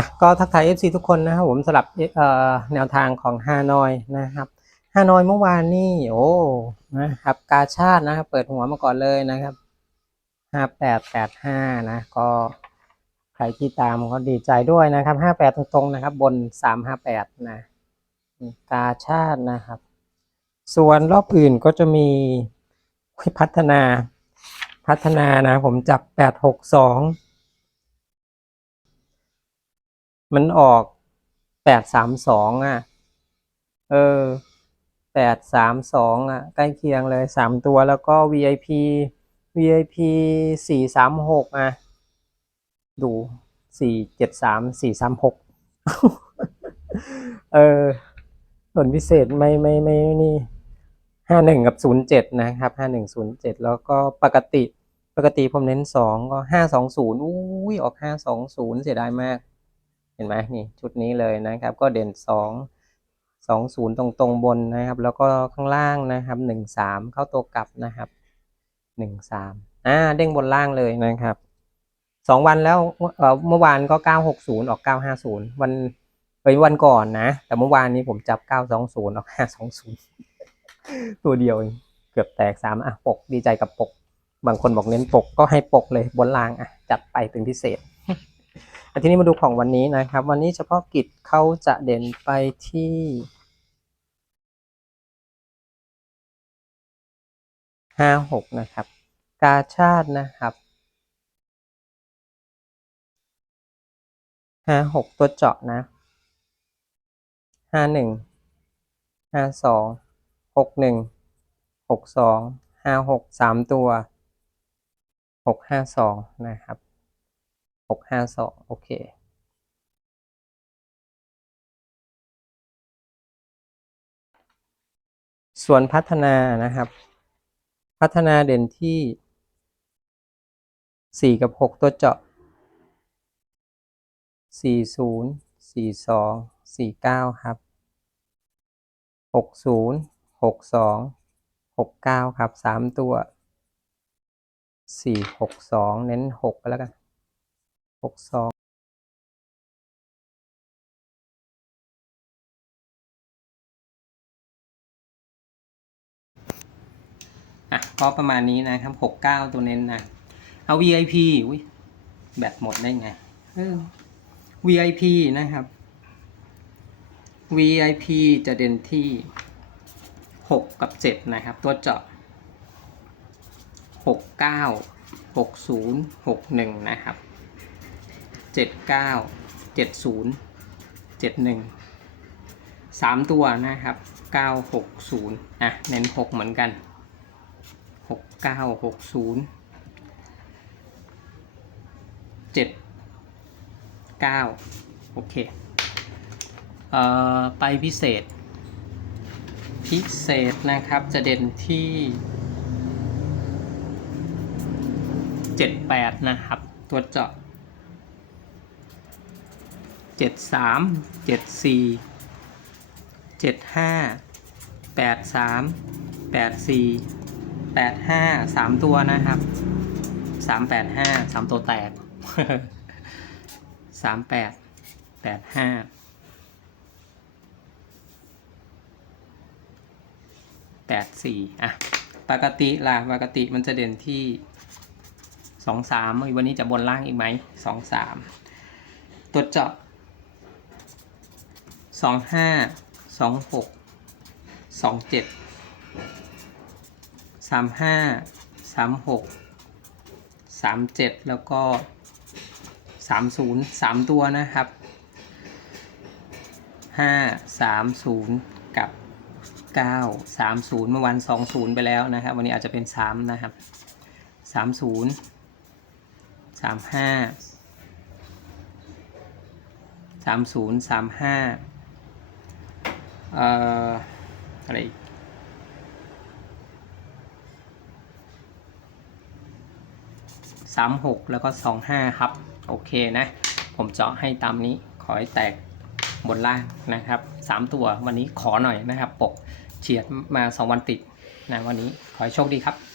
อะก็ทักทาย FC ทุกคนนะครับผมสลับแนวทางของฮานอยนะครับฮานอยเมื่อวานนี่โอ้นะครับกาชาตินะครับเปิดหัวมาก่อนเลยนะครับห้าแปดแปดห้านะก็ใครที่ตามก็ดีใจด้วยนะครับห้าแปดตรงๆนะครับ บนสามห้าแปดนะกาชาตินะครับ ส่วนรอบอื่นก็จะมีพัฒนาพัฒนานะผมจับแปดหกสอง มันออกแปดสามสองอะ เออแปดสามสองอะ ใกล้เคียงเลยสามตัวแล้วก็ VIP VIP สี่สามหกอะ ดูสี่เจ็ดสามสี่สามหกเออส่วนพิเศษไม่ไม่ไม่นี่ห้าหนึ่งกับศูนย์เจ็ดนะครับห้าหนึ่งศูนย์เจ็ดแล้วก็ปกติปกติผมเน้นสองก็ห้าสองศูนย์อุ้ยออกห้าสองศูนย์เสียดายมาก ห็นไหมนี่ชุดนี้เลยนะครับ ก็เด่นสองสองศูนย์ตรงตรงบนนะครับ แล้วก็ข้างล่างนะครับหนึ่งสามเข้าตัวกลับนะครับหนึ่งสามอ่าเด้งบนล่างเลยนะครับสองวันแล้วเออเมื่อวานก็เก้าหกศูนย์ออกเก้าห้าศูนย์วันเอ้ยวันก่อนนะ แต่เมื่อวานนี้ผมจับเก้าสองศูนย์ออกห้าสองศูนย์ตัวเดียวเองเกือบแตกสามอะปกดีใจกับปก บางคนบอกเน้นปกก็ให้ปกเลยบนล่างอะจัดไปเป็นพิเศษ ทีนี้มาดูของวันนี้นะครับ วันนี้เฉพาะกิจเขาจะเด่นไปที่ห้าหกนะครับ กาชาตินะครับห้าหกตัวเจาะนะห้าหนึ่งห้าสองหกหนึ่งหกสองห้าหกสามตัวหกห้าสองนะครับ หกห้าสองโอเค ส่วนพัฒนานะครับ พัฒนาเด่นที่สี่กับหกตัวเจาะสี่ศูนย์สี่สองสี่เก้าครับหกศูนย์หกสองหกเก้าครับสามตัวสี่หกสองเน้นหกก็แล้วกัน หกสองอะก็ประมาณนี้นะครับหกเก้าตัวเน้นนะ เอา VIP อุ้ยแบตหมดได้ไงเออ VIP นะครับ VIP จะเด่นที่หกกับเจ็ดนะครับ ตัวเจาะหกเก้าหกศูนย์หกหนึ่งนะครับ เจ็ดเก้าเจ็ดศูนย์เจ็ดหนึ่งสามตัวนะครับเก้าหกศูนย์อะเน้นหกเหมือนกันหกเก้าหกศูนย์เจ็ดเก้าโอเคเอ่อไปพิเศษ พิเศษนะครับจะเด่นที่เจ็ดแปดนะครับ ตัวเจาะ เจ็ดสามเจ็ดสี่เจ็ดห้าแปดสามแปดสี่แปดห้าสามตัวนะครับสามแปดห้าสามตัวแตกสามแปดแปดห้าแปดสี่อะปกติล่ะปกติมันจะเด่นที่สองสามวันนี้จะบนล่างอีกไหมสองสามตัวเจาะ สองห้าสองหกสองเจ็ดสามห้าสามหกสามเจ็ดแล้วก็สามศูนย์สามตัวนะครับห้าสามศูนย์กับเก้าสามศูนย์เมื่อวันสองศูนย์ไปแล้วนะครับ วันนี้อาจจะเป็นสามนะครับสามศูนย์สามห้าสามศูนย์สามห้า อะไรอีกสามหกแล้วก็สองห้าครับ โอเคนะ ผมเจาะให้ตามนี้ขอให้แตกบนล่างนะครับสามตัววันนี้ขอหน่อยนะครับ ปกเฉียดมาสองวันติดนะวันนี้ขอให้โชคดีครับ